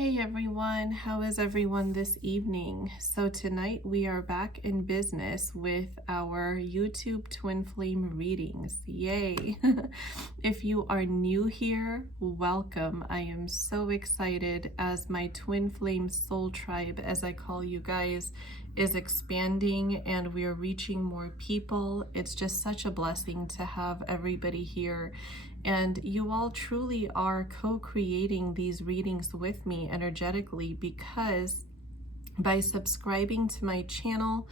Hey everyone, how is everyone this evening? So tonight we are back in business with our YouTube twin flame readings. Yay! If you are new here, welcome. I am so excited as my twin flame soul tribe, as I call you guys, is expanding and we are reaching more people. It's just such a blessing to have everybody here. And you all truly are co-creating these readings with me energetically, because by subscribing to my channel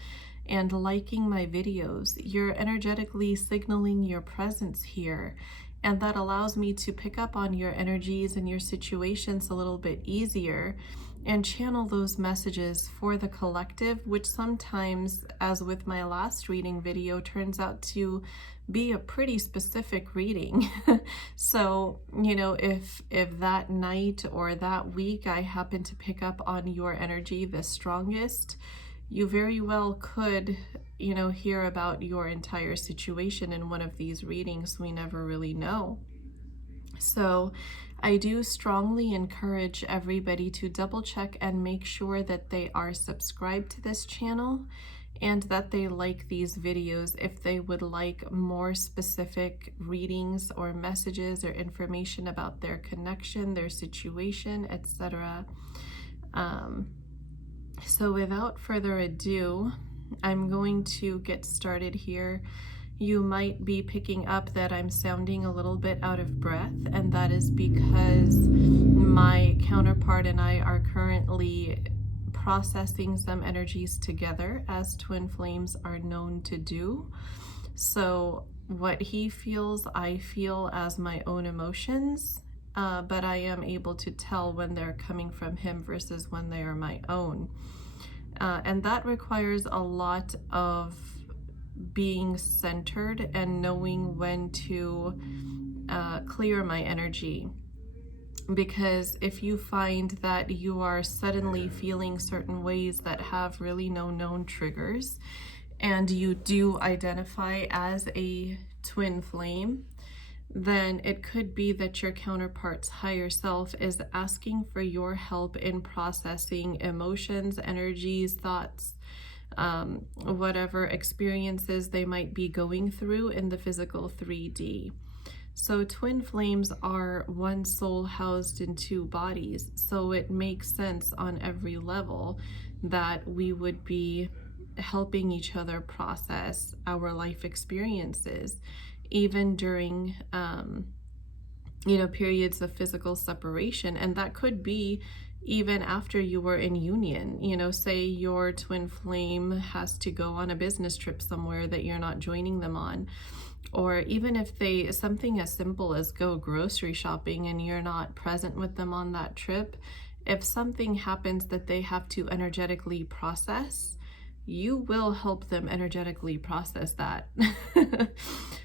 and liking my videos, you're energetically signaling your presence here. And that allows me to pick up on your energies and your situations a little bit easier and channel those messages for the collective, which sometimes, as with my last reading video, turns out to be a pretty specific reading. So, if that night or that week I happen to pick up on your energy the strongest, you very well could, hear about your entire situation in one of these readings. We never really know. So I do strongly encourage everybody to double check and make sure that they are subscribed to this channel and that they like these videos if they would like more specific readings or messages or information about their connection, their situation, etc. So without further ado, I'm going to get started here. You might be picking up that I'm sounding a little bit out of breath, and that is because my counterpart and I are currently processing some energies together, as twin flames are known to do. So what he feels, I feel as my own emotions, but I am able to tell when they're coming from him versus when they are my own. And that requires a lot of being centered and knowing when to clear my energy. Because if you find that you are suddenly feeling certain ways that have really no known triggers, and you do identify as a twin flame, then it could be that your counterpart's higher self is asking for your help in processing emotions, energies, thoughts, whatever experiences they might be going through in the physical 3D. So twin flames are one soul housed in two bodies, so it makes sense on every level that we would be helping each other process our life experiences, even during periods of physical separation. And that could be even after you were in union. Say your twin flame has to go on a business trip somewhere that you're not joining them on, or even if something as simple as go grocery shopping and you're not present with them on that trip, if something happens that they have to energetically process, you will help them energetically process that.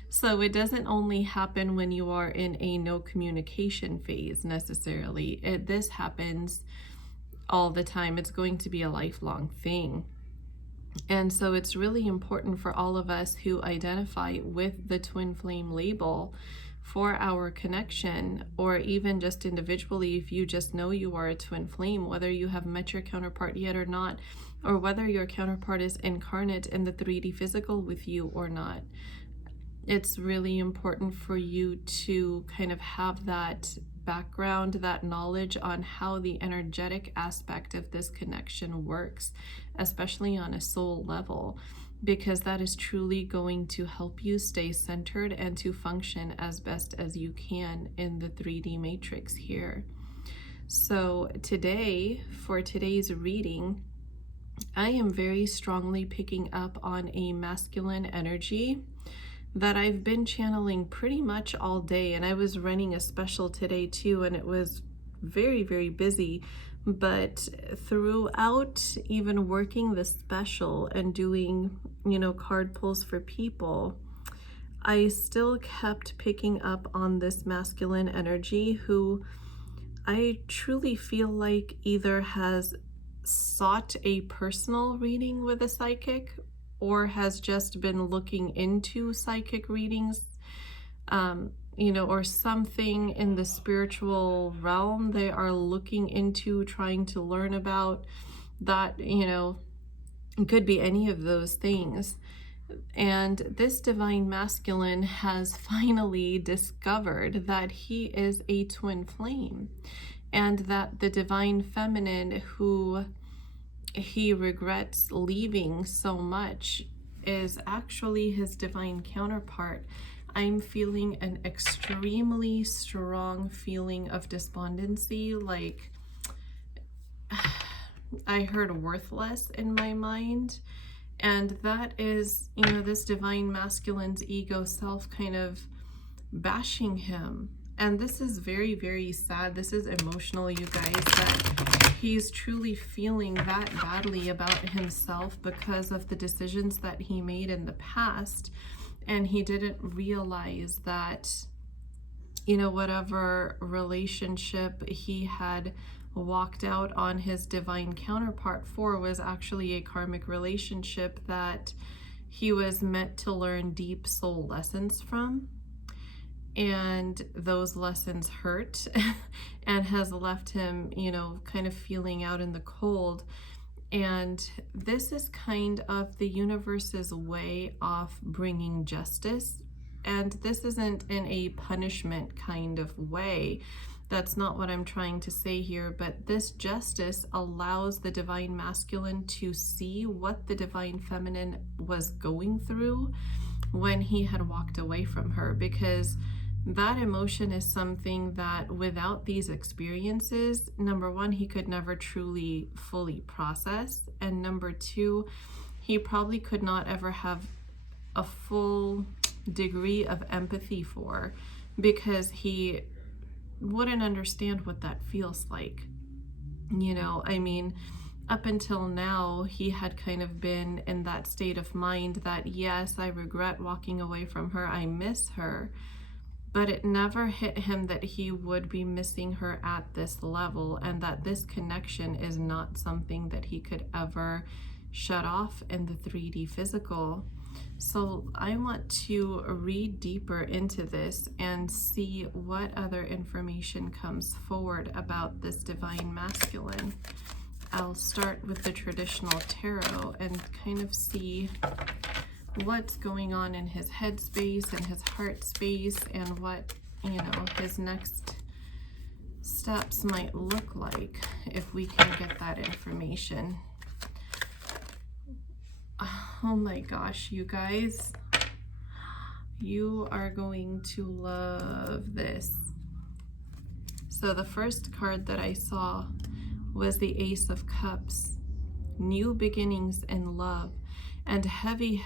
So it doesn't only happen when you are in a no communication phase necessarily. This happens all the time. It's going to be a lifelong thing. And so it's really important for all of us who identify with the twin flame label for our connection, or even just individually, if you just know you are a twin flame, whether you have met your counterpart yet or not, or whether your counterpart is incarnate in the 3D physical with you or not. It's really important for you to kind of have that background, that knowledge on how the energetic aspect of this connection works, especially on a soul level, because that is truly going to help you stay centered and to function as best as you can in the 3D matrix here. So today, for today's reading, I am very strongly picking up on a masculine energy that I've been channeling pretty much all day. And I was running a special today too, and it was very, very busy. But throughout even working the special and doing, card pulls for people, I still kept picking up on this masculine energy who I truly feel like either has sought a personal reading with a psychic or has just been looking into psychic readings. or something in the spiritual realm they are looking into, trying to learn about. That, it could be any of those things. And this divine masculine has finally discovered that he is a twin flame, and that the divine feminine who he regrets leaving so much is actually his divine counterpart. I'm feeling an extremely strong feeling of despondency, like I heard worthless in my mind. And that is, this divine masculine's ego self kind of bashing him. And this is very, very sad. This is emotional, you guys, that he's truly feeling that badly about himself because of the decisions that he made in the past. And he didn't realize that, whatever relationship he had walked out on his divine counterpart for was actually a karmic relationship that he was meant to learn deep soul lessons from. And those lessons hurt and has left him, kind of feeling out in the cold. And this is kind of the universe's way of bringing justice. And this isn't in a punishment kind of way. That's not what I'm trying to say here, but this justice allows the divine masculine to see what the divine feminine was going through when he had walked away from her, because that emotion is something that without these experiences, number one, he could never truly fully process, and number two, he probably could not ever have a full degree of empathy for, because he wouldn't understand what that feels like. Up until now, he had kind of been in that state of mind that, yes, I regret walking away from her, I miss her, but it never hit him that he would be missing her at this level, and that this connection is not something that he could ever shut off in the 3D physical. So I want to read deeper into this and see what other information comes forward about this divine masculine. I'll start with the traditional tarot and kind of see what's going on in his head space and his heart space, and what, his next steps might look like if we can get that information. Oh my gosh, you guys, you are going to love this. So the first card that I saw was the Ace of Cups, new beginnings in love, and heavy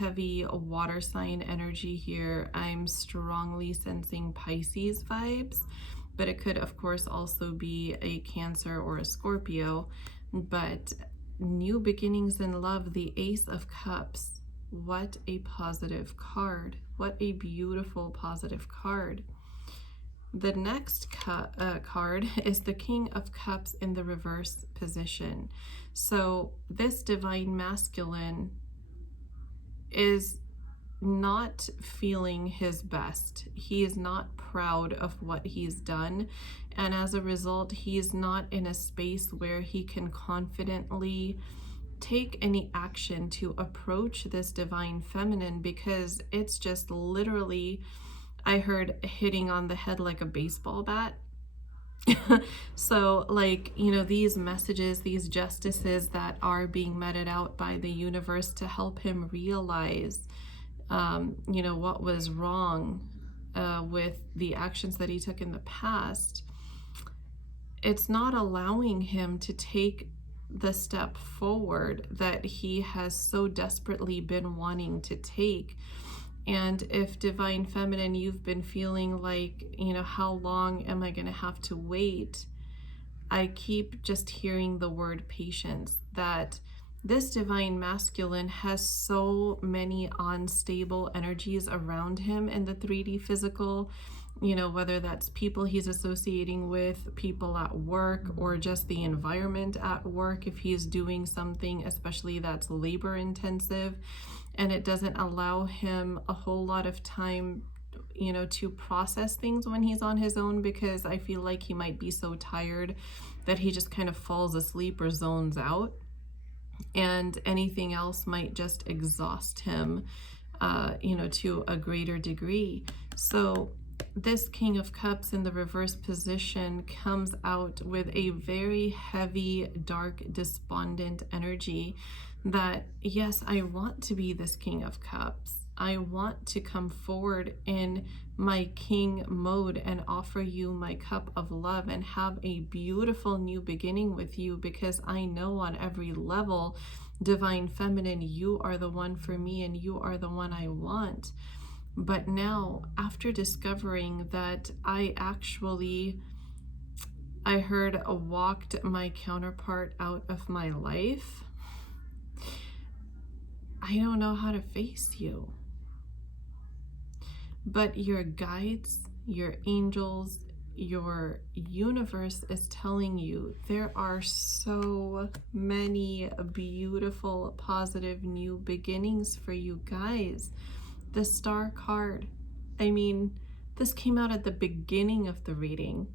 water sign energy here. I'm strongly sensing Pisces vibes, but it could of course also be a Cancer or a Scorpio. But new beginnings in love, the Ace of Cups. What a positive card. What a beautiful positive card. The next card is the King of Cups in the reverse position. So this divine masculine is not feeling his best. He is not proud of what he's done, and as a result, he's not in a space where he can confidently take any action to approach this divine feminine, because it's just literally, I heard hitting on the head like a baseball bat. So these messages, these justices that are being meted out by the universe to help him realize what was wrong with the actions that he took in the past, it's not allowing him to take the step forward that he has so desperately been wanting to take. And if divine feminine, you've been feeling like, how long am I going to have to wait? I keep just hearing the word patience, that this divine masculine has so many unstable energies around him in the 3D physical, whether that's people he's associating with, people at work, or just the environment at work if he's doing something especially that's labor intensive, and it doesn't allow him a whole lot of time to process things when he's on his own, because I feel like he might be so tired that he just kind of falls asleep or zones out, and anything else might just exhaust him, to a greater degree. So this King of Cups in the reverse position comes out with a very heavy, dark, despondent energy that, yes, I want to be this King of Cups. I want to come forward in my king mode and offer you my cup of love and have a beautiful new beginning with you, because I know on every level, Divine Feminine, you are the one for me and you are the one I want. But now, after discovering that I heard walked my counterpart out of my life, I don't know how to face you. But your guides, your angels, your universe is telling you there are so many beautiful, positive new beginnings for you guys. The Star card, I mean, this came out at the beginning of the reading.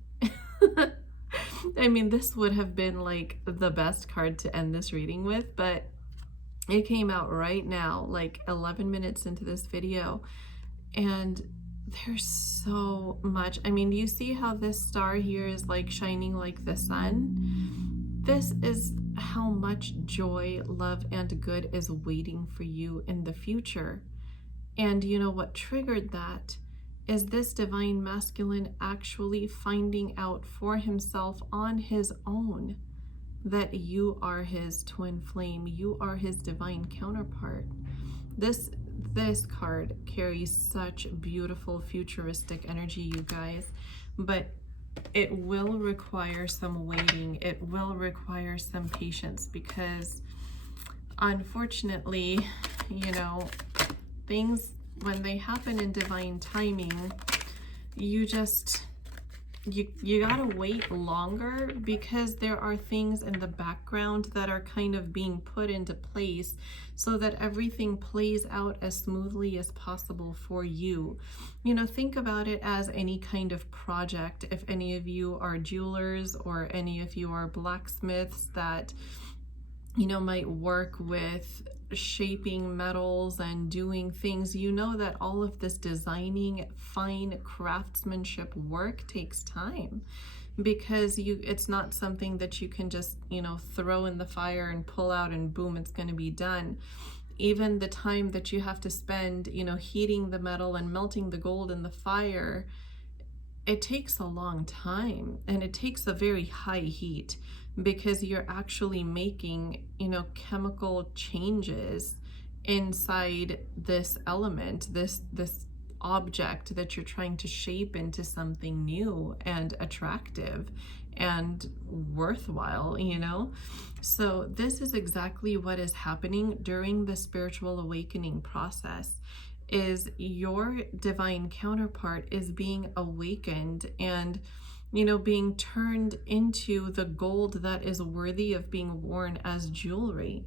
I mean, this would have been like the best card to end this reading with, but it came out right now, like 11 minutes into this video. And there's so much. I mean, do you see how this star here is like shining like the sun? This is how much joy, love, and good is waiting for you in the future. And you know what triggered that is this divine masculine actually finding out for himself on his own that you are his twin flame, you are his divine counterpart. This card carries such beautiful futuristic energy, you guys, but it will require some waiting. It will require some patience, because unfortunately, things, when they happen in divine timing, you gotta wait longer, because there are things in the background that are kind of being put into place so that everything plays out as smoothly as possible for you. Think about it as any kind of project. If any of you are jewelers or any of you are blacksmiths that might work with shaping metals and doing things, that all of this designing, fine craftsmanship work takes time, because it's not something that you can just throw in the fire and pull out and boom, it's going to be done. Even the time that you have to spend heating the metal and melting the gold in the fire, it takes a long time, and it takes a very high heat, because you're actually making chemical changes inside this element, this object that you're trying to shape into something new and attractive and worthwhile. So this is exactly what is happening during the spiritual awakening process. Is your divine counterpart is being awakened and being turned into the gold that is worthy of being worn as jewelry.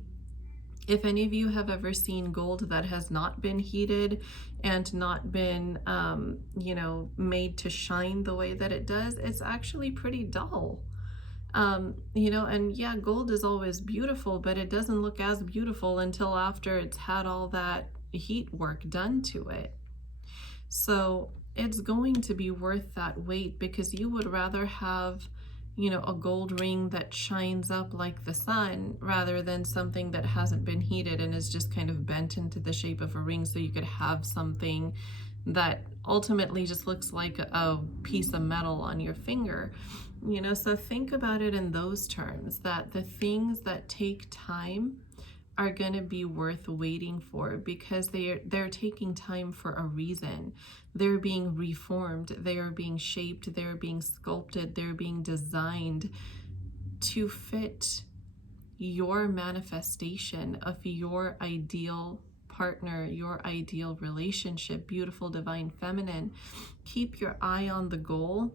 If any of you have ever seen gold that has not been heated and not been made to shine the way that it does, it's actually pretty dull. And yeah, gold is always beautiful, but it doesn't look as beautiful until after it's had all that heat work done to it. So it's going to be worth that wait, because you would rather have a gold ring that shines up like the sun, rather than something that hasn't been heated and is just kind of bent into the shape of a ring, so you could have something that ultimately just looks like a piece of metal on your finger. So think about it in those terms, that the things that take time are going to be worth waiting for, because they're taking time for a reason. They're being reformed, they are being shaped, they're being sculpted, they're being designed to fit your manifestation of your ideal partner, your ideal relationship. Beautiful divine feminine, keep your eye on the goal.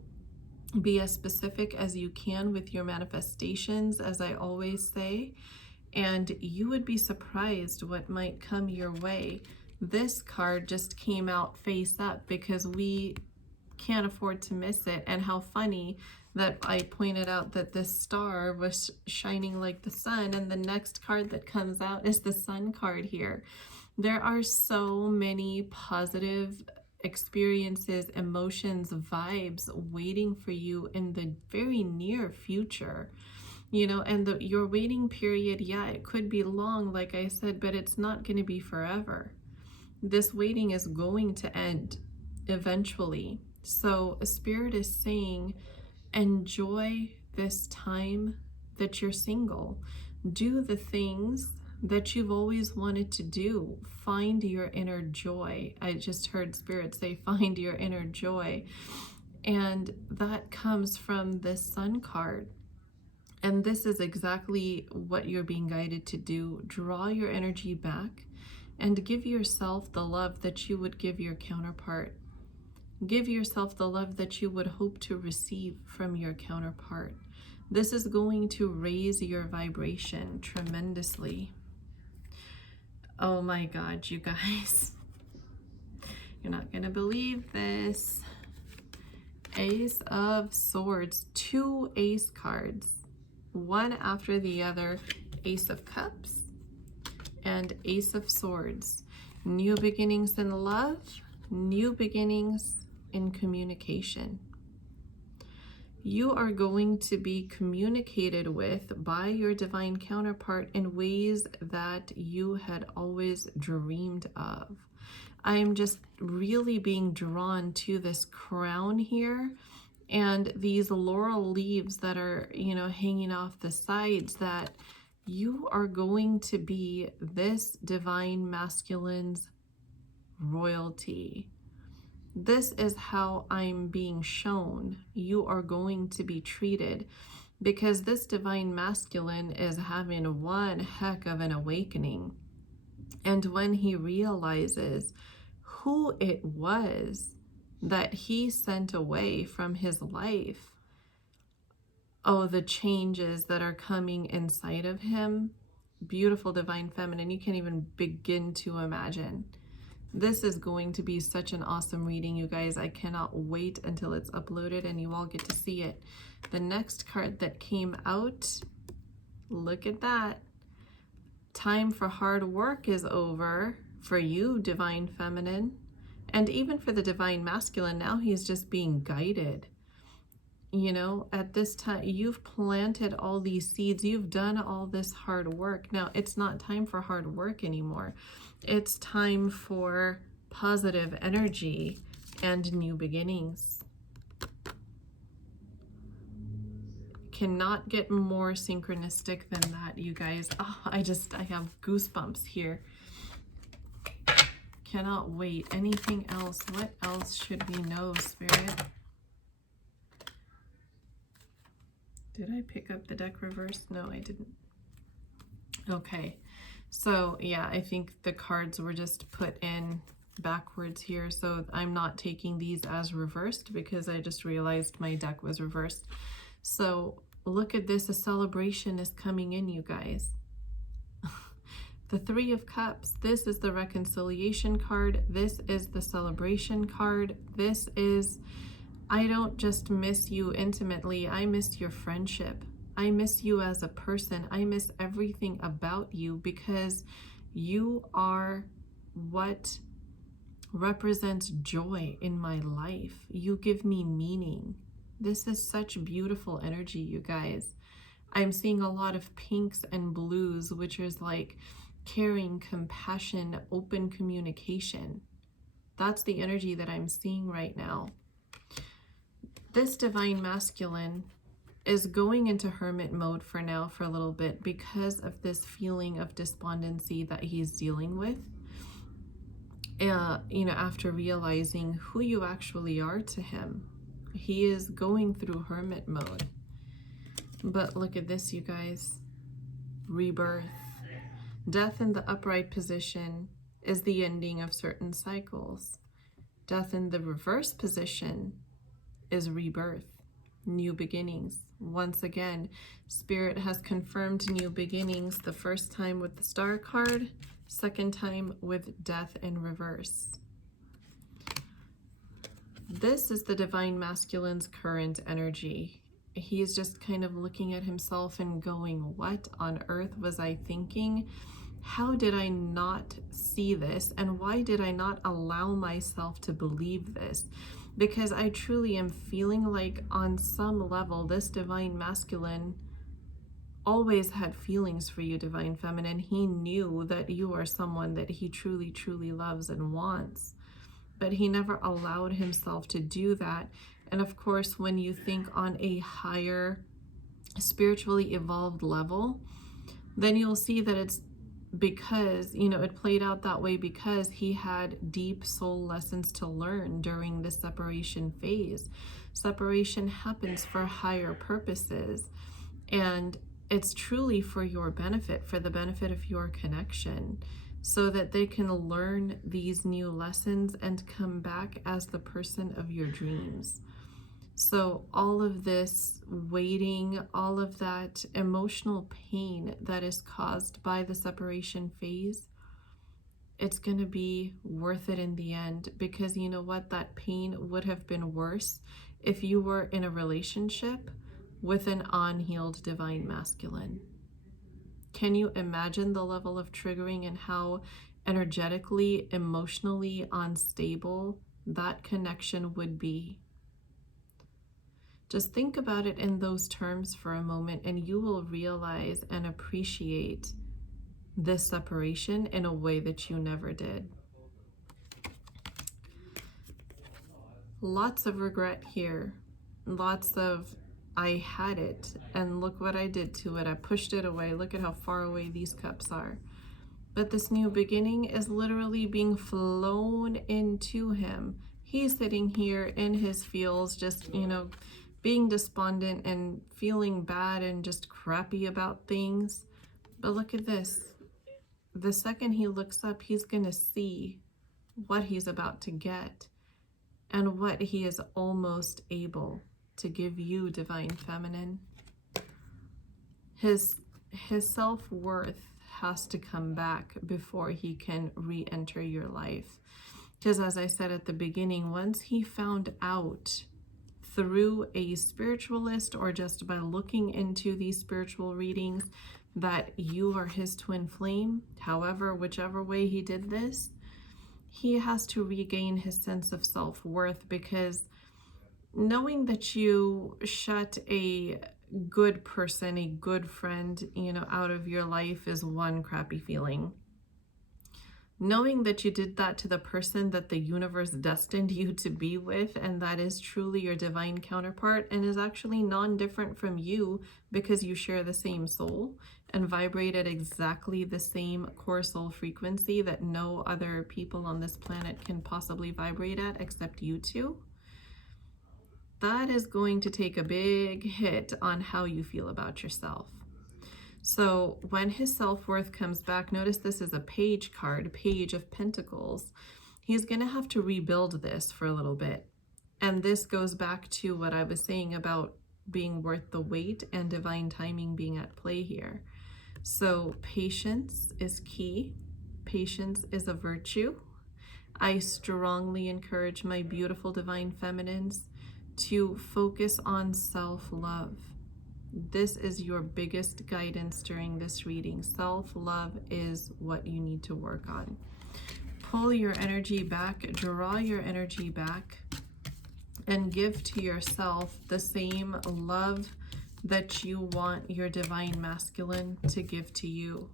Be as specific as you can with your manifestations, as I always say, and you would be surprised what might come your way. This card just came out face up because we can't afford to miss it. And how funny that I pointed out that this star was shining like the sun, and the next card that comes out is the sun card here. There are so many positive experiences, emotions, vibes waiting for you in the very near future. You know, and your waiting period, yeah, it could be long, like I said, but it's not going to be forever. This waiting is going to end eventually. So Spirit is saying, enjoy this time that you're single. Do the things that you've always wanted to do. Find your inner joy. I just heard Spirit say, find your inner joy. And that comes from this Sun card. And this is exactly what you're being guided to do. Draw your energy back and give yourself the love that you would give your counterpart. Give yourself the love that you would hope to receive from your counterpart. This is going to raise your vibration tremendously. Oh my God, you guys. You're not going to believe this. Ace of Swords. 2 ace cards. One after the other. Ace of Cups and Ace of Swords. New beginnings in love. New beginnings in communication. You are going to be communicated with by your divine counterpart in ways that you had always dreamed of. I'm just really being drawn to this crown here and these laurel leaves that are, you know, hanging off the sides, that you are going to be this divine masculine's royalty. This is how I'm being shown you are going to be treated, because this divine masculine is having one heck of an awakening. And when he realizes who it was that he sent away from his life, oh, the changes that are coming inside of him, beautiful divine feminine, you can't even begin to imagine. This is going to be such an awesome reading, you guys. I cannot wait until it's uploaded and you all get to see it. The next card that came out, look at that. Time for hard work is over for you, divine feminine. And even for the divine masculine, now he's just being guided. You know, at this time, you've planted all these seeds. You've done all this hard work. Now, it's not time for hard work anymore. It's time for positive energy and new beginnings. Cannot get more synchronistic than that, you guys. Oh, I have goosebumps here. Cannot wait. Anything else? What else should we know, Spirit? Did I pick up the deck reverse? No, I didn't. Okay. So yeah, I think the cards were just put in backwards here. So I'm not taking these as reversed because I just realized my deck was reversed. So look at this. A celebration is coming in, you guys. The 3 of Cups. This is the reconciliation card. This is the celebration card. This is, I don't just miss you intimately. I miss your friendship. I miss you as a person. I miss everything about you, because you are what represents joy in my life. You give me meaning. This is such beautiful energy, you guys. I'm seeing a lot of pinks and blues, which is like caring, compassion, open communication. That's the energy that I'm seeing right now. This divine masculine is going into hermit mode for now, for a little bit, because of this feeling of despondency that he's dealing with. You know, after realizing who you actually are to him, he is going through hermit mode. But look at this, you guys. Rebirth. Death in the upright position is the ending of certain cycles. Death in the reverse position is rebirth. new beginnings. Once again, Spirit has confirmed new beginnings the first time with the Star card, second time with Death in reverse. This is the Divine Masculine's current energy. He is just kind of looking at himself and going, what on earth was I thinking? How did I not see this? And why did I not allow myself to believe this? Because I truly am feeling like on some level, this Divine Masculine always had feelings for you, Divine Feminine. He knew that you are someone that he truly, truly loves and wants. But he never allowed himself to do that. And of course, when you think on a higher, spiritually evolved level, then you'll see that it's because, it played out that way because he had deep soul lessons to learn during the separation phase. Separation happens for higher purposes, and it's truly for your benefit, for the benefit of your connection, so that they can learn these new lessons and come back as the person of your dreams. So all of this waiting, all of that emotional pain that is caused by the separation phase, it's going to be worth it in the end, because you know what? That pain would have been worse if you were in a relationship with an unhealed Divine Masculine. Can you imagine the level of triggering and how energetically, emotionally unstable that connection would be? Just think about it in those terms for a moment, and you will realize and appreciate this separation in a way that you never did. Lots of regret here. Lots of, I had it, and look what I did to it. I pushed it away. Look at how far away these cups are. But this new beginning is literally being flown into him. He's sitting here in his feels, just, being despondent and feeling bad and just crappy about things. But look at this. The second he looks up, he's going to see what he's about to get and what he is almost able to give you, Divine Feminine. His self-worth has to come back before he can re-enter your life. Because as I said at the beginning, once he found out through a spiritualist or just by looking into these spiritual readings that you are his twin flame, however, whichever way he did this, he has to regain his sense of self-worth, because knowing that you shut a good person, a good friend, out of your life is one crappy feeling. Knowing that you did that to the person that the universe destined you to be with, and that is truly your divine counterpart and is actually non-different from you because you share the same soul and vibrate at exactly the same core soul frequency that no other people on this planet can possibly vibrate at except you two. That is going to take a big hit on how you feel about yourself. So when his self-worth comes back, notice this is a page card, Page of Pentacles. He's going to have to rebuild this for a little bit. And this goes back to what I was saying about being worth the wait and divine timing being at play here. So patience is key. Patience is a virtue. I strongly encourage my beautiful Divine Feminines to focus on self-love. This is your biggest guidance during this reading. Self-love is what you need to work on. Pull your energy back, draw your energy back, and give to yourself the same love that you want your Divine Masculine to give to you.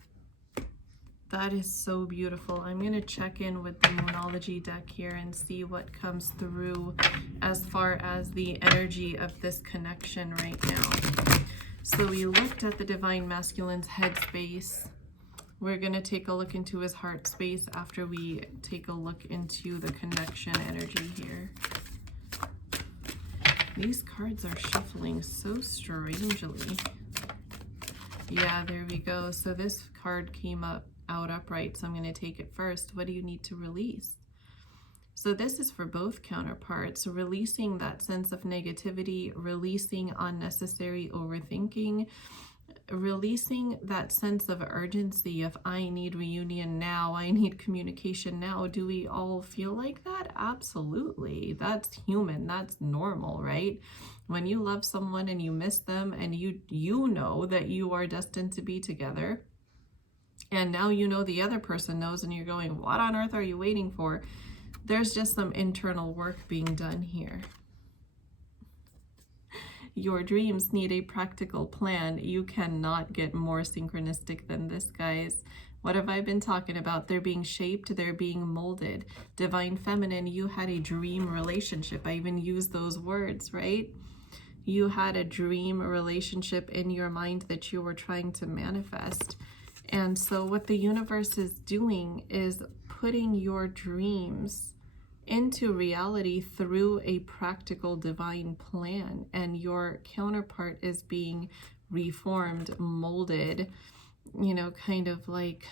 That is so beautiful. I'm going to check in with the Moonology deck here and see what comes through as far as the energy of this connection right now. So we looked at the Divine Masculine's headspace. We're going to take a look into his heart space after we take a look into the connection energy here. These cards are shuffling so strangely. Yeah, there we go. So this card came out upright, so I'm going to take it first. What do you need to release? So this is for both counterparts, releasing that sense of negativity, releasing unnecessary overthinking, releasing that sense of urgency of I need reunion now, I need communication now. Do we all feel like that? Absolutely. That's human. That's normal, right? When you love someone and you miss them and you know that you are destined to be together, and now you know the other person knows, and you're going, what on earth are you waiting for? There's just some internal work being done here. Your dreams need a practical plan. You cannot get more synchronistic than this, guys. What have I been talking about? They're being shaped, they're being molded. Divine Feminine, you had a dream relationship. I even used those words, right? You had a dream relationship in your mind that you were trying to manifest. And so what the universe is doing is putting your dreams into reality through a practical divine plan, and your counterpart is being reformed, molded, you know, kind of like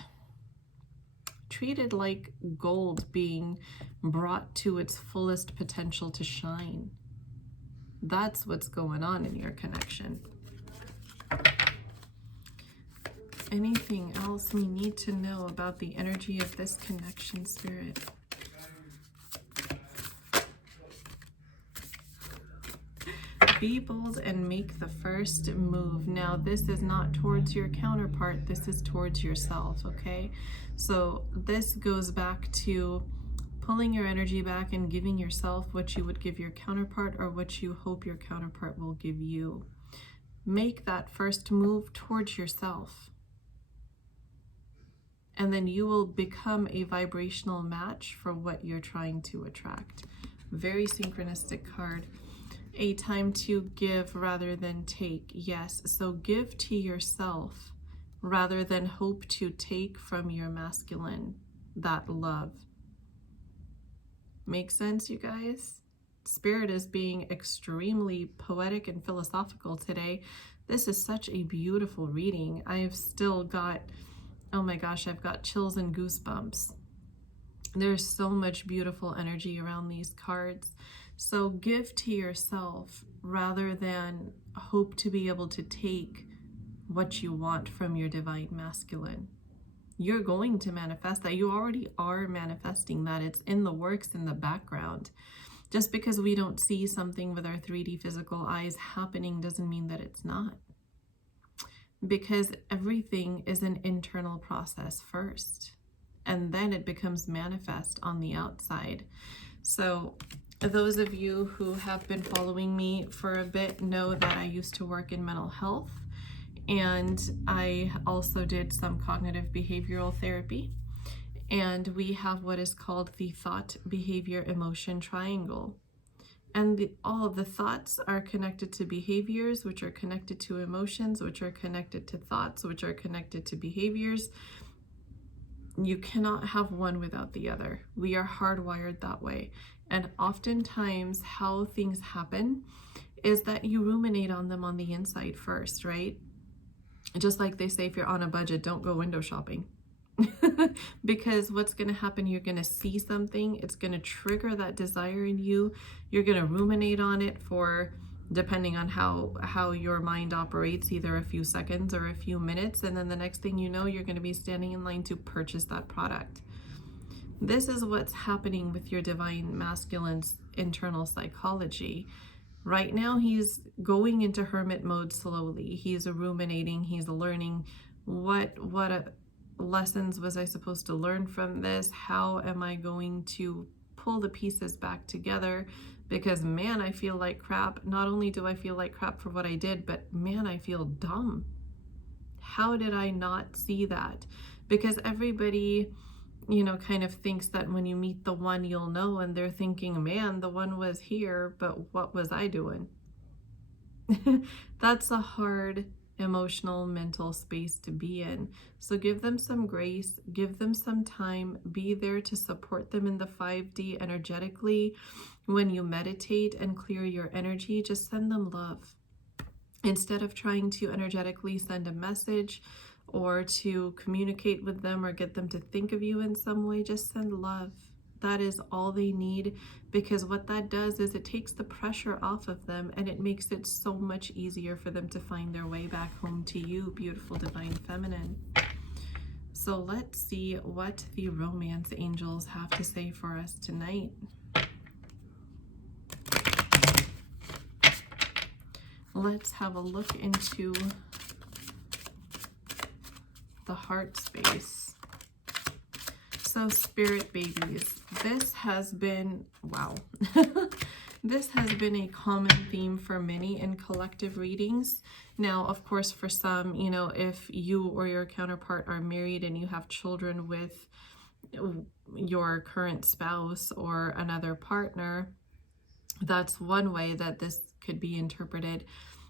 treated like gold being brought to its fullest potential to shine. That's what's going on in your connection. Anything else we need to know about the energy of this connection, Spirit? Be bold and make the first move. Now, this is not towards your counterpart. This is towards yourself, okay? So this goes back to pulling your energy back and giving yourself what you would give your counterpart, or what you hope your counterpart will give you. Make that first move towards yourself, and then you will become a vibrational match for what you're trying to attract. Very synchronistic card. A time to give rather than take. Yes, so give to yourself rather than hope to take from your masculine that love. Make sense, you guys? Spirit is being extremely poetic and philosophical today. This is such a beautiful reading. I've still got, oh my gosh, I've got chills and goosebumps. There's so much beautiful energy around these cards. So give to yourself rather than hope to be able to take what you want from your divine masculine. You're going to manifest that. You already are manifesting that. It's in the works, in the background. Just because we don't see something with our 3D physical eyes happening doesn't mean that it's not. Because everything is an internal process first, and then it becomes manifest on the outside. So those of you who have been following me for a bit know that I used to work in mental health, and I also did some cognitive behavioral therapy. And we have what is called the thought, behavior, emotion triangle. And all of the thoughts are connected to behaviors, which are connected to emotions, which are connected to thoughts, which are connected to behaviors. You cannot have one without the other. We are hardwired that way. And oftentimes how things happen is that you ruminate on them on the inside first, right? Just like they say, if you're on a budget, don't go window shopping. Because what's going to happen, you're going to see something, it's going to trigger that desire in you. You're going to ruminate on it for, depending on how your mind operates, either a few seconds or a few minutes, and then the next thing you know, you're going to be standing in line to purchase that product. This is what's happening with your divine masculine's internal psychology. Right now, he's going into hermit mode slowly. He's ruminating, he's learning what lessons was I supposed to learn from this? How am I going to pull the pieces back together? Because man, I feel like crap. Not only do I feel like crap for what I did, but man, I feel dumb. How did I not see that? Because everybody, you know, kind of thinks that when you meet the one, you'll know, and they're thinking, man, the one was here, but what was I doing? That's a hard emotional, mental space to be in. So give them some grace, give them some time, be there to support them in the 5D energetically. When you meditate and clear your energy, just send them love. Instead of trying to energetically send a message or to communicate with them or get them to think of you in some way, just send love. That is all they need, because what that does is it takes the pressure off of them, and it makes it so much easier for them to find their way back home to you, beautiful divine feminine. So let's see what the romance angels have to say for us tonight. Let's have a look into the heart space. So spirit babies, this has been, wow. This has been a common theme for many in collective readings. Now, of course, for some, you know, if you or your counterpart are married and you have children with your current spouse or another partner, that's one way that this could be interpreted.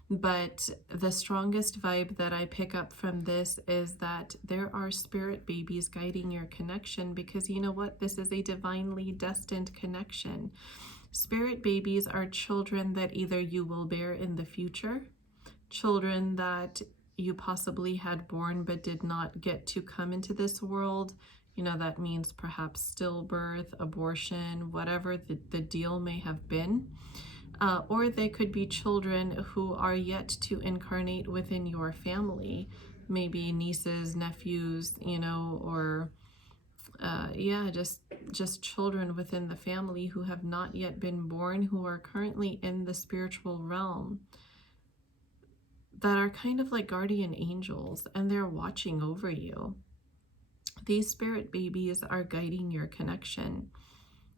But the strongest vibe that I pick up from this is that there are spirit babies guiding your connection, because you know what? This is a divinely destined connection. Spirit babies are children that either you will bear in the future, children that you possibly had born but did not get to come into this world. You know, that means perhaps stillbirth, abortion, whatever the deal may have been. Or they could be children who are yet to incarnate within your family, maybe nieces, nephews, you know, or yeah, just children within the family who have not yet been born, who are currently in the spiritual realm, that are kind of like guardian angels, and they're watching over you. These spirit babies are guiding your connection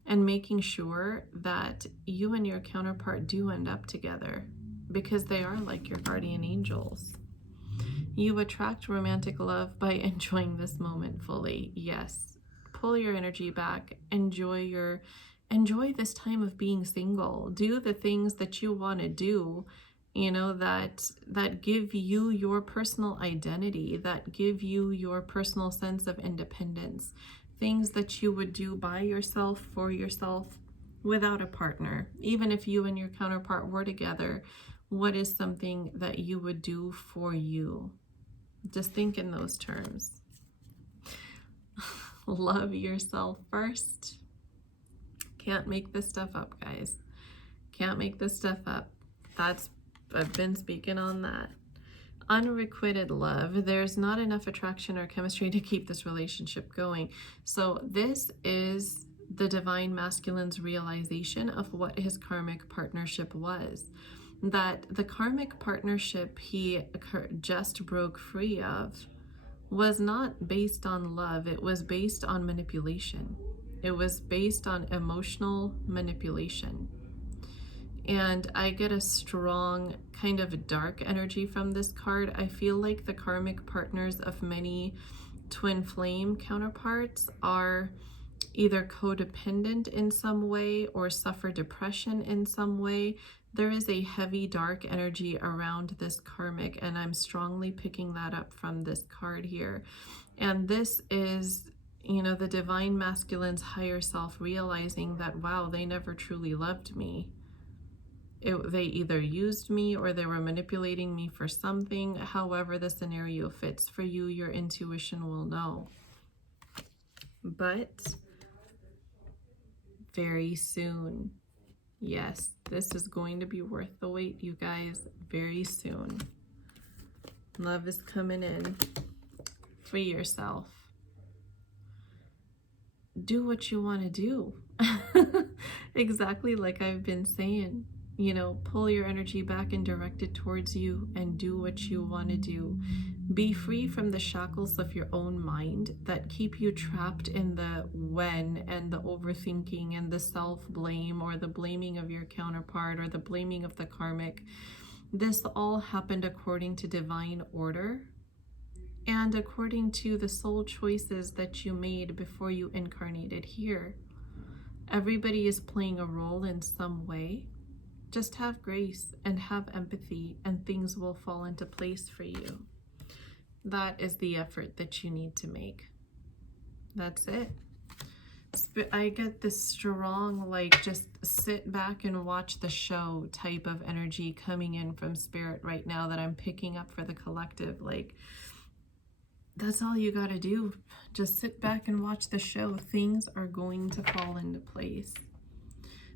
and making sure that you and your counterpart do end up together, because they are like your guardian angels. You attract romantic love by enjoying this moment fully. Yes. Pull your energy back. Enjoy this time of being single. Do the things that you want to do, you know, that give you your personal identity, that give you your personal sense of independence. Things that you would do by yourself, for yourself, without a partner. Even if you and your counterpart were together, what is something that you would do for you? Just think in those terms. Love yourself first. Can't make this stuff up, guys. Can't make this stuff up. I've been speaking on that. Unrequited love. There's not enough attraction or chemistry to keep this relationship going. So this is the divine masculine's realization of what his karmic partnership was. That the karmic partnership he just broke free of was not based on love. It was based on manipulation. It was based on emotional manipulation. And I get a strong kind of dark energy from this card. I feel like the karmic partners of many twin flame counterparts are either codependent in some way or suffer depression in some way. There is a heavy dark energy around this karmic, and I'm strongly picking that up from this card here. And this is, you know, the divine masculine's higher self realizing that, wow, they never truly loved me. They either used me or they were manipulating me for something. However the scenario fits for you, your intuition will know. But very soon, yes, this is going to be worth the wait, you guys. Very soon. Love is coming in. Free yourself. Do what you want to do. Exactly like I've been saying. You know, pull your energy back and direct it towards you and do what you want to do. Be free from the shackles of your own mind that keep you trapped in the when and the overthinking and the self-blame or the blaming of your counterpart or the blaming of the karmic. This all happened according to divine order and according to the soul choices that you made before you incarnated here. Everybody is playing a role in some way. Just have grace and have empathy, and things will fall into place for you. That is the effort that you need to make. That's it. I get this strong, like, just sit back and watch the show type of energy coming in from spirit right now that I'm picking up for the collective. Like, that's all you got to do. Just sit back and watch the show. Things are going to fall into place.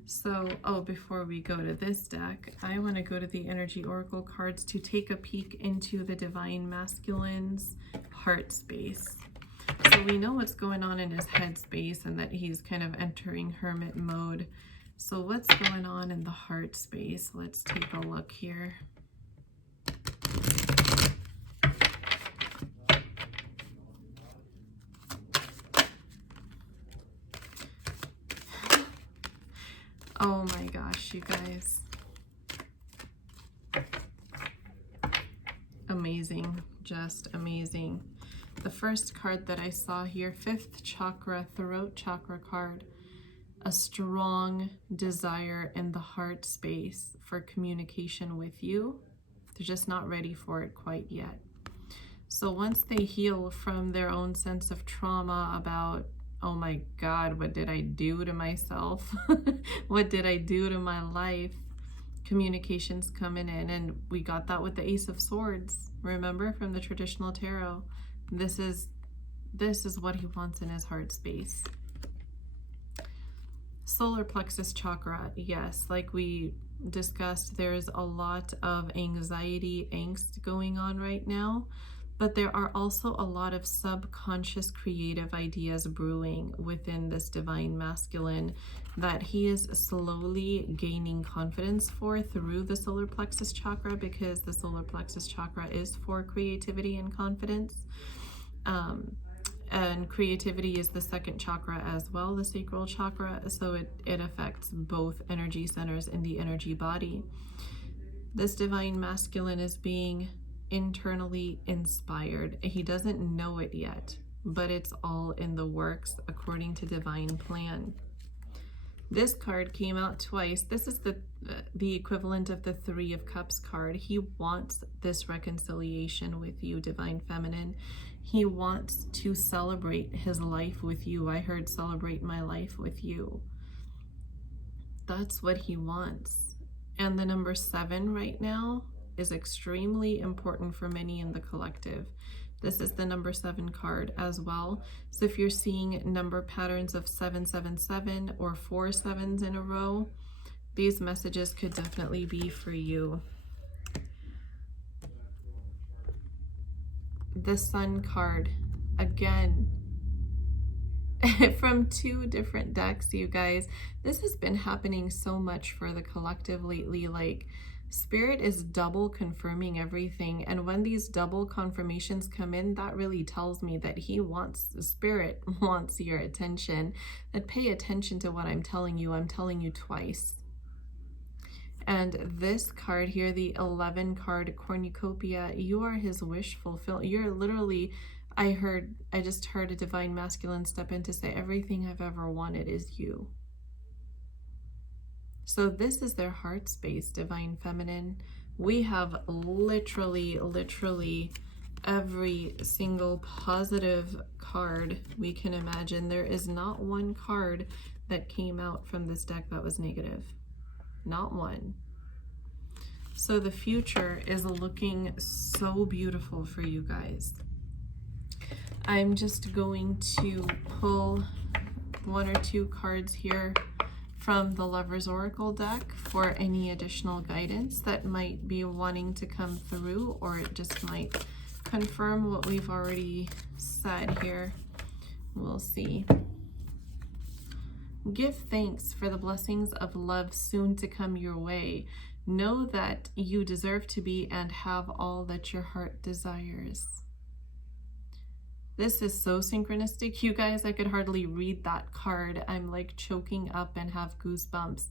So, oh, before we go to this deck, I want to go to the Energy Oracle cards to take a peek into the Divine Masculine's heart space. So we know what's going on in his head space and that he's kind of entering hermit mode. So what's going on in the heart space? Let's take a look here. Oh my gosh, you guys. Amazing, just amazing. The first card that I saw here, 5th chakra, throat chakra card, a strong desire in the heart space for communication with you. They're just not ready for it quite yet. So once they heal from their own sense of trauma about, oh my God, what did I do to myself? What did I do to my life? Communications coming in, and we got that with the Ace of Swords. Remember, from the traditional tarot, this is what he wants in his heart space. Solar plexus chakra, yes, like we discussed, there's a lot of anxiety, angst going on right now, but there are also a lot of subconscious creative ideas brewing within this divine masculine that he is slowly gaining confidence for through the solar plexus chakra, because the solar plexus chakra is for creativity and confidence. And creativity is the 2nd chakra as well, the sacral chakra, so it affects both energy centers in the energy body. This divine masculine is being internally inspired. He doesn't know it yet, but it's all in the works according to divine plan. This card came out twice. This is the equivalent of the 3 of Cups card. He wants this reconciliation with you, divine feminine. He wants to celebrate his life with you. I heard celebrate my life with you. That's what he wants. And the number 7 right now is extremely important for many in the collective. This is the number 7 card as well. So if you're seeing number patterns of 777 or 4 7s in a row, these messages could definitely be for you. The Sun card, again, from 2 different decks, you guys. This has been happening so much for the collective lately. Like, Spirit is double confirming everything, and when these double confirmations come in, that really tells me that Spirit wants your attention. That pay attention to what I'm telling you. I'm telling you twice. And this card here, the 11 card cornucopia, you are his wish fulfilled. You're literally, I just heard a divine masculine step in to say, everything I've ever wanted is you. So this is their heart space, divine feminine. We have literally every single positive card we can imagine. There is not one card that came out from this deck that was negative. Not one. So the future is looking so beautiful for you guys. I'm just going to pull 1 or 2 cards here from the Lover's Oracle deck for any additional guidance that might be wanting to come through, or it just might confirm what we've already said here. We'll see. Give thanks for the blessings of love soon to come your way. Know that you deserve to be and have all that your heart desires. This is so synchronistic, you guys. I could hardly read that card. I'm like choking up and have goosebumps.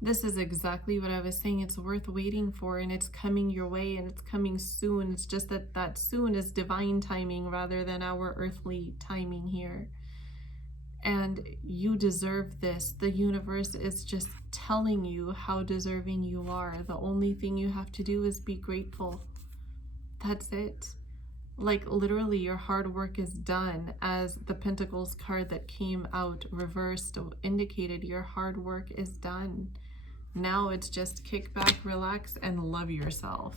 This is exactly what I was saying. It's worth waiting for, and it's coming your way, and it's coming soon. It's just that soon is divine timing rather than our earthly timing here. And you deserve this. The universe is just telling you how deserving you are. The only thing you have to do is be grateful. That's it. Like, literally, your hard work is done. As the Pentacles card that came out reversed indicated, your hard work is done. Now it's just kick back, relax, and love yourself.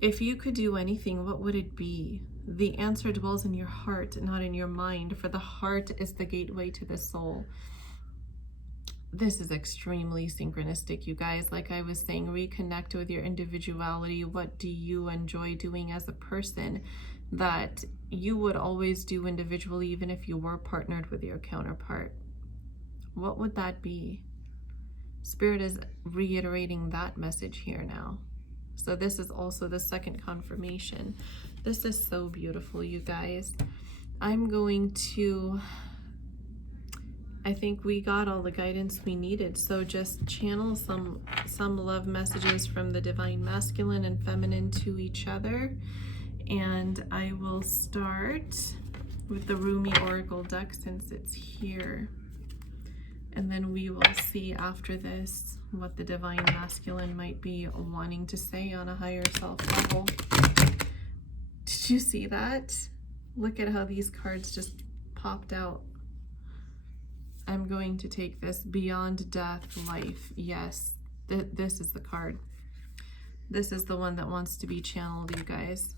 If you could do anything, what would it be? The answer dwells in your heart, not in your mind, for the heart is the gateway to the soul. This is extremely synchronistic, you guys. Like I was saying, reconnect with your individuality. What do you enjoy doing as a person that you would always do individually, even if you were partnered with your counterpart? What would that be? Spirit is reiterating that message here now. So this is also the second confirmation. This is so beautiful, you guys. I'm going to, I think we got all the guidance we needed. So just channel some love messages from the divine masculine and feminine to each other. And I will start with the Rumi Oracle deck since it's here. And then we will see after this what the divine masculine might be wanting to say on a higher self level. Did you see that? Look at how these cards just popped out. I'm going to take this beyond death, life. Yes, this is the card. This is the one that wants to be channeled, you guys.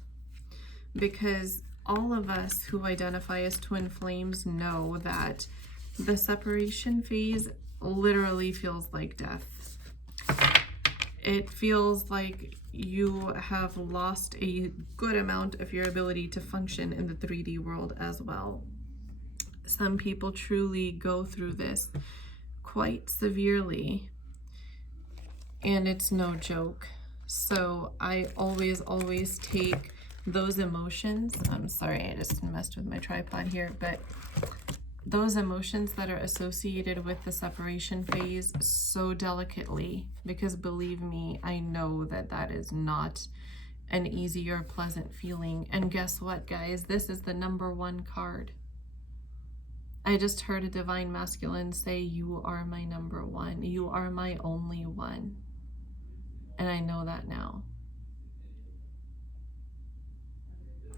Because all of us who identify as twin flames know that the separation phase literally feels like death. It feels like you have lost a good amount of your ability to function in the 3D world as well. Some people truly go through this quite severely, and it's no joke. So I always take those emotions. I'm sorry, I just messed with my tripod here, but those emotions that are associated with the separation phase so delicately, because believe me, I know that that is not an easy or pleasant feeling. And guess what, guys? This is the #1 card. I just heard a divine masculine say, you are my #1. You are my only one. And I know that now.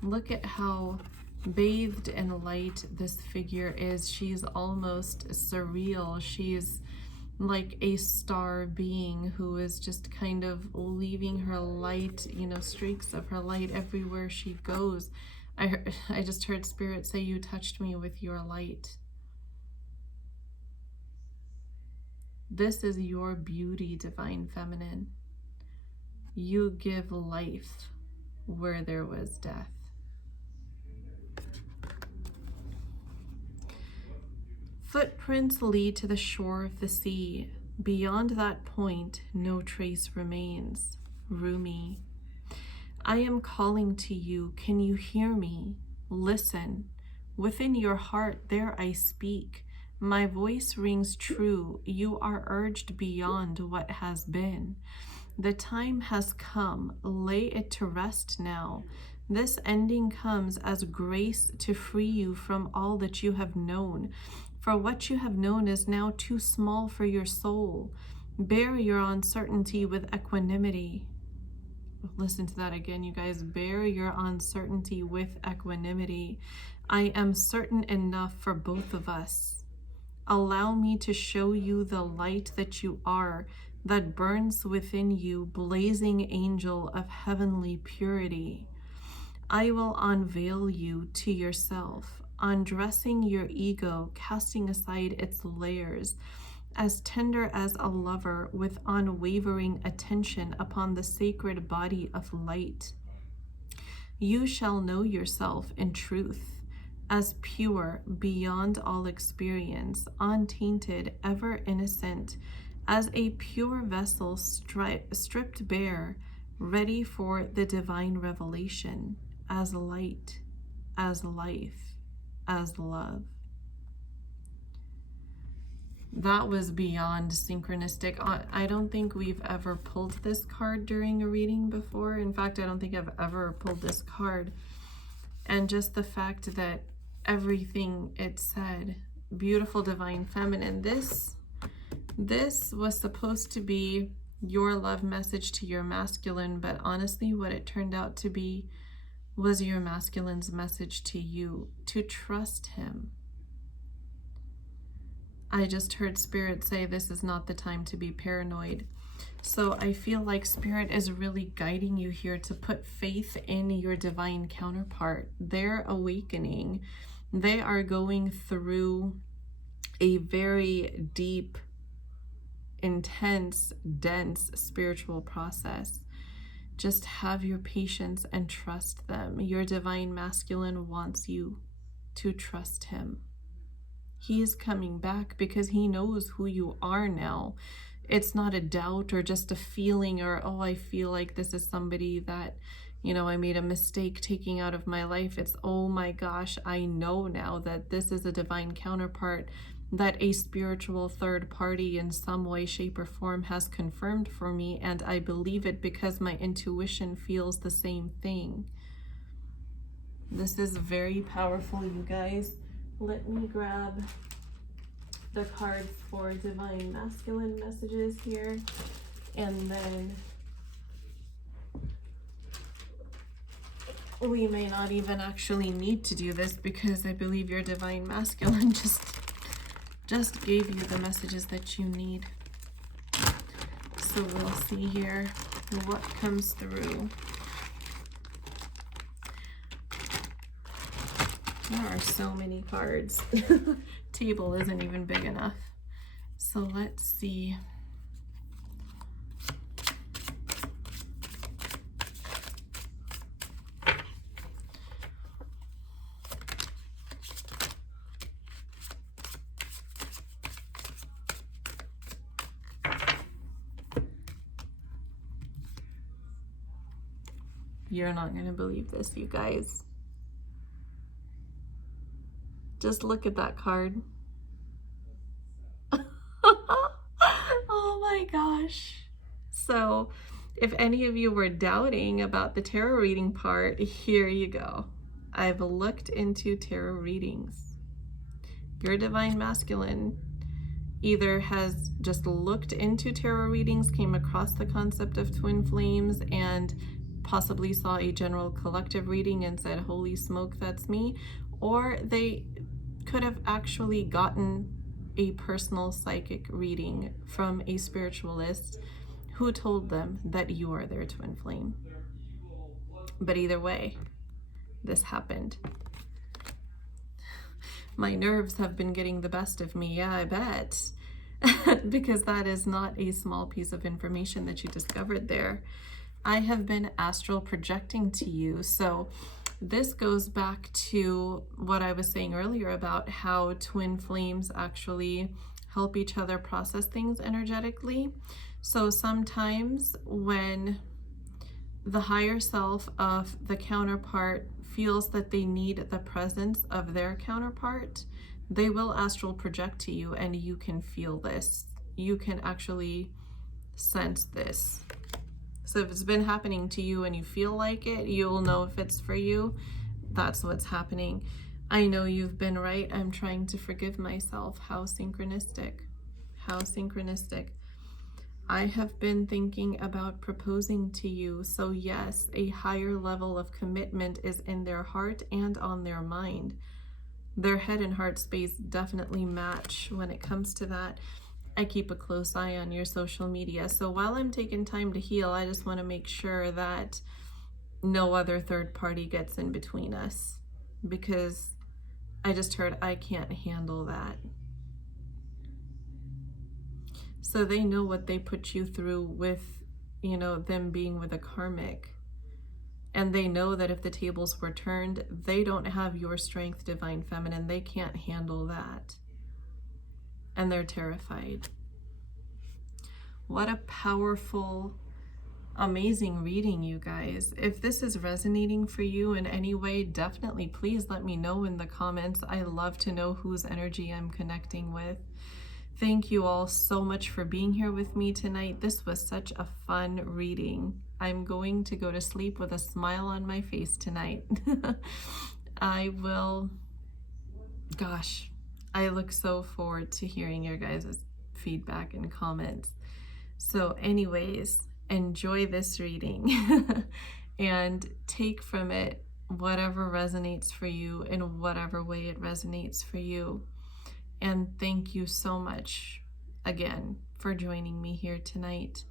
Look at how bathed in light this figure is. She's almost surreal. She's like a star being who is just kind of leaving her light, you know, streaks of her light everywhere she goes. I just heard Spirit say, you touched me with your light. This is your beauty, divine feminine. You give life where there was death. Footprints lead to the shore of the sea. Beyond that point, no trace remains. Rumi. I am calling to you. Can you hear me? Listen. Within your heart, there I speak. My voice rings true. You are urged beyond what has been. The time has come. Lay it to rest now. This ending comes as grace to free you from all that you have known. For what you have known is now too small for your soul. Bear your uncertainty with equanimity. Listen to that again, you guys. Bear your uncertainty with equanimity. I am certain enough for both of us. Allow me to show you the light that you are, that burns within you, blazing angel of heavenly purity. I will unveil you to yourself, undressing your ego, casting aside its layers, as tender as a lover with unwavering attention upon the sacred body of light. You shall know yourself in truth, as pure beyond all experience, untainted, ever innocent, as a pure vessel stripped bare, ready for the divine revelation, as light, as life, as love. That was beyond synchronistic. I don't think we've ever pulled this card during a reading before. In fact, I don't think I've ever pulled this card. And just the fact that everything it said, beautiful divine feminine, this was supposed to be your love message to your masculine, but honestly what it turned out to be was your masculine's message to you, to trust him. I just heard Spirit say this is not the time to be paranoid. So I feel like Spirit is really guiding you here to put faith in your divine counterpart. They're awakening. They are going through a very deep, intense, dense spiritual process. Just have your patience and trust them. Your divine masculine wants you to trust him. He is coming back because he knows who you are now. It's not a doubt or just a feeling or, oh, I feel like this is somebody that, I made a mistake taking out of my life. It's, oh my gosh, I know now that this is a divine counterpart that a spiritual third party in some way, shape, or form has confirmed for me, and I believe it because my intuition feels the same thing. This is very powerful, you guys. Let me grab the cards for divine masculine messages here, and then we may not even actually need to do this because I believe your divine masculine just gave you the messages that you need. So we'll see here what comes through. There are so many cards. Table isn't even big enough. So let's see. You're not going to believe this, you guys. Just look at that card. Oh my gosh. So if any of you were doubting about the tarot reading part, here you go. I've looked into tarot readings. Your divine masculine either has just looked into tarot readings, came across the concept of twin flames, and possibly saw a general collective reading and said, holy smoke, that's me. Or they could have actually gotten a personal psychic reading from a spiritualist who told them that you are their twin flame. But either way, this happened. My nerves have been getting the best of me, yeah, I bet. Because that is not a small piece of information that you discovered there. I have been astral projecting to you. So this goes back to what I was saying earlier about how twin flames actually help each other process things energetically. So sometimes when the higher self of the counterpart feels that they need the presence of their counterpart, they will astral project to you, and you can feel this. You can actually sense this. So if it's been happening to you and you feel like it, you'll know if it's for you. That's what's happening. I know you've been right. I'm trying to forgive myself. How synchronistic. How synchronistic. I have been thinking about proposing to you. So yes, a higher level of commitment is in their heart and on their mind. Their head and heart space definitely match when it comes to that. I keep a close eye on your social media. So while I'm taking time to heal, I just want to make sure that no other third party gets in between us, because I just heard I can't handle that. So they know what they put you through with, them being with a karmic. And they know that if the tables were turned, they don't have your strength, divine feminine. They can't handle that. And they're terrified. What a powerful, amazing reading, you guys. If this is resonating for you in any way, definitely please let me know in the comments. I love to know whose energy I'm connecting with. Thank you all so much for being here with me tonight. This was such a fun reading. I'm going to go to sleep with a smile on my face tonight. I look so forward to hearing your guys' feedback and comments. So anyways, enjoy this reading and take from it whatever resonates for you in whatever way it resonates for you. And thank you so much again for joining me here tonight.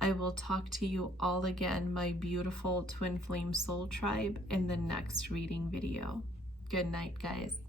I will talk to you all again, my beautiful twin flame soul tribe, in the next reading video. Good night, guys.